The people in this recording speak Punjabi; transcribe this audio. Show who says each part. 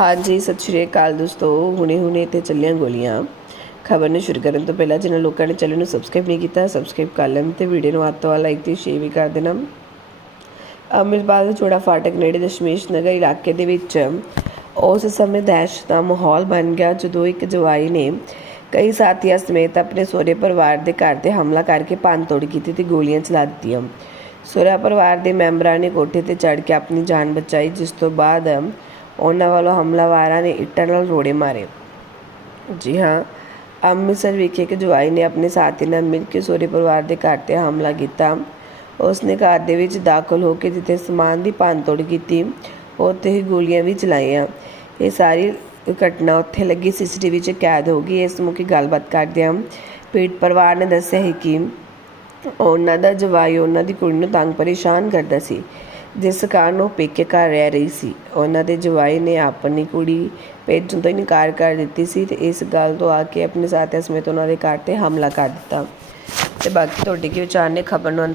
Speaker 1: ਹਾਂਜੀ, ਸਤਿ ਸ਼੍ਰੀ ਅਕਾਲ ਦੋਸਤੋ। ਹੁਣੇ ਹੁਣੇ ਤੇ ਚੱਲੀਆਂ ਗੋਲੀਆਂ। ਖਬਰ ਨੂੰ ਸ਼ੁਰੂ ਕਰਨ ਤੋਂ ਪਹਿਲਾਂ ਜਿਨ੍ਹਾਂ ਲੋਕਾਂ ਨੇ ਚੈਨਲ ਨੂੰ ਸਬਸਕ੍ਰਾਈਬ ਨਹੀਂ ਕੀਤਾ, ਸਬਸਕ੍ਰਾਈਬ ਕਰ ਲੈਣ ਤੇ ਵੀਡੀਓ ਨੂੰ ਵੱਧ ਤੋਂ ਵੱਧ ਲਾਈਕ ਤੇ ਸ਼ੇਅਰ ਵੀ ਕਰ ਦੇਣਾ। ਅੰਮ੍ਰਿਤਪਾਲ ਚੋੜਾ ਫਾਟਕ ਨੇੜੇ ਦਸ਼ਮੇਸ਼ ਨਗਰ ਇਲਾਕੇ ਦੇ ਵਿੱਚ ਉਸ ਸਮੇਂ ਦਹਿਸ਼ਤ ਦਾ ਮਾਹੌਲ ਬਣ ਗਿਆ, ਜਦੋਂ ਇੱਕ ਜਵਾਈ ਨੇ ਕਈ ਸਾਥੀਆਂ ਸਮੇਤ ਆਪਣੇ ਸਹੁਰੇ ਪਰਿਵਾਰ ਦੇ ਘਰ ਤੇ ਹਮਲਾ ਕਰਕੇ ਭੰਨਤੋੜ ਕੀਤੀ ਤੇ ਗੋਲੀਆਂ ਚਲਾ ਦਿੱਤੀਆਂ। ਸਹੁਰਾ ਪਰਿਵਾਰ ਦੇ ਮੈਂਬਰਾਂ ਨੇ ਕੋਠੇ ਤੇ ਚੜ੍ਹ ਕੇ ਆਪਣੀ ਜਾਨ ਬਚਾਈ, ਜਿਸ ਤੋਂ ਬਾਅਦ ਉਹਨਾਂ ਵੱਲੋਂ ਹਮਲਾਵਰਾਂ ਨੇ ਇੱਟਾਂ ਨਾਲ ਰੋੜੇ ਮਾਰੇ। ਜੀ ਹਾਂ, ਅੰਮ੍ਰਿਤਸਰ ਵਿਖੇ ਇੱਕ ਜਵਾਈ ਨੇ ਆਪਣੇ ਸਾਥੀ ਨਾਲ ਮਿਲ ਕੇ ਸਹੁਰੇ ਪਰਿਵਾਰ ਦੇ ਘਰ ਤੇ ਹਮਲਾ ਕੀਤਾ। ਉਸਨੇ ਘਰ ਦੇ ਵਿੱਚ ਦਾਖਲ ਹੋ ਕੇ ਜਿੱਥੇ ਸਮਾਨ ਦੀ ਭੰਨਤੋੜ ਕੀਤੀ, ਉੱਥੇ ਹੀ ਗੋਲੀਆਂ ਵੀ ਚਲਾਈਆਂ। ਇਹ ਸਾਰੀ ਘਟਨਾ ਉੱਥੇ ਲੱਗੀ। ਸੀਸੀਟੀਵੀ 'ਚ ਕੈਦ ਹੋ ਗਈ। ਇਸ ਮੌਕੇ ਗੱਲਬਾਤ ਕਰਦਿਆਂ ਪੀੜਤ ਪਰਿਵਾਰ ਨੇ ਦੱਸਿਆ ਹੈ ਕਿ ਉਹਨਾਂ ਦਾ ਜਵਾਈ ਉਹਨਾਂ ਦੀ ਕੁੜੀ ਨੂੰ ਤੰਗ ਪਰੇਸ਼ਾਨ ਕਰਦਾ ਸੀ। ਜਿਸ ਕਾਰਨ ਉਹ ਪੇਕੇ ਘਰ ਰਹਿ ਰਹੀ ਸੀ। ਉਹਨਾਂ ਦੇ ਜਵਾਈ ਨੇ ਆਪਣੀ ਕੁੜੀ ਭੇਜਣ ਤੋਂ ਇਨਕਾਰ ਕਰ ਦਿੱਤੀ ਸੀ ਤੇ ਇਸ ਗੱਲ ਤੋਂ ਆ ਕੇ ਆਪਣੇ ਸਾਥੀਆਂ ਸਮੇਤ ਉਹਨਾਂ ਦੇ ਘਰ ਤੇ ਹਮਲਾ ਕਰ ਦਿੱਤਾ। ਤੇ ਬਾਕੀ ਤੁਹਾਡੇ ਕੀ ਵਿਚਾਰ ਨੇ ਖਬਰ ਨੂੰ ਅੰਤ